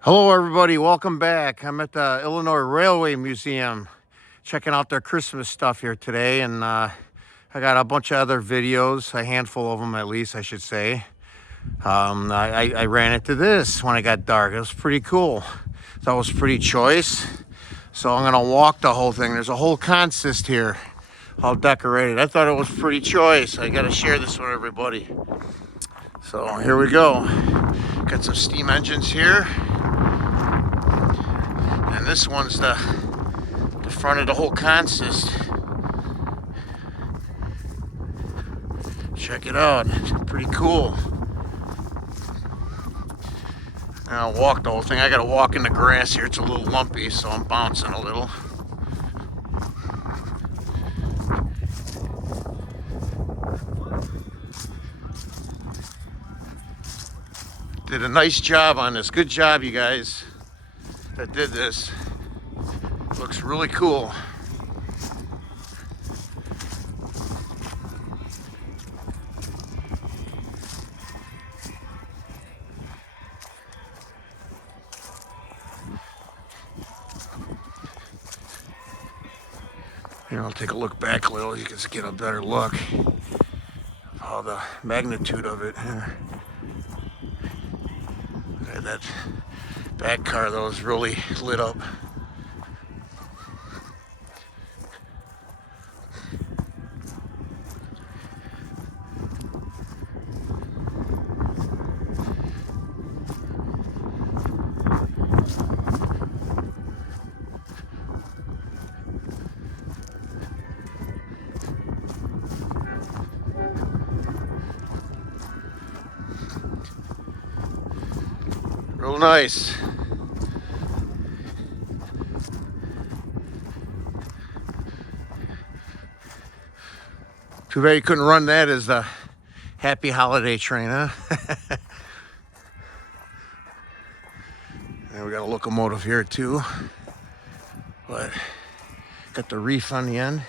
Hello everybody, welcome back. I'm at the Illinois Railway Museum checking out their Christmas stuff here today, and I got a bunch of other videos, a handful of them at least I should say. I ran into this when it got dark. It was pretty cool. Thought it was pretty choice. So I'm gonna walk the whole thing. There's a whole consist here all decorated. I thought it was pretty choice. I gotta share this with everybody. So here we go. Got some steam engines here. And this one's the front of the whole consist. Check it out. It's pretty cool. And I'll walk the whole thing. I gotta walk in the grass here. It's a little lumpy, so I'm bouncing a little. Did a nice job on this. Good job, you guys that did this. Looks really cool. Here, I'll take a look back a little. You can get a better look of how the magnitude of it here. Okay, that back car though is really lit up. Real nice. Too bad you couldn't run that as a happy holiday train, huh? And we got a locomotive here too, but got the reef on the end.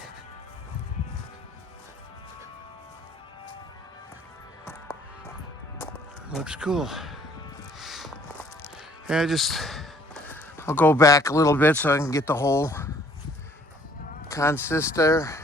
Looks cool. Yeah, I'll go back a little bit so I can get the whole consist there.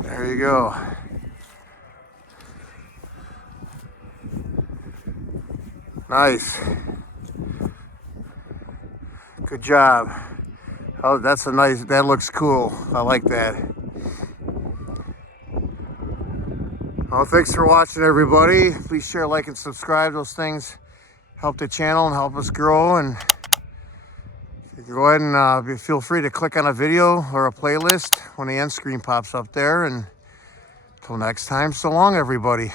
There you go. Nice. Good job. Oh, that's a nice, that looks cool. I like that. Well, thanks for watching, everybody. Please share, like, and subscribe. Those things help the channel and help us grow. And you can go ahead and feel free to click on a video or a playlist when the end screen pops up there. And until next time, so long, everybody.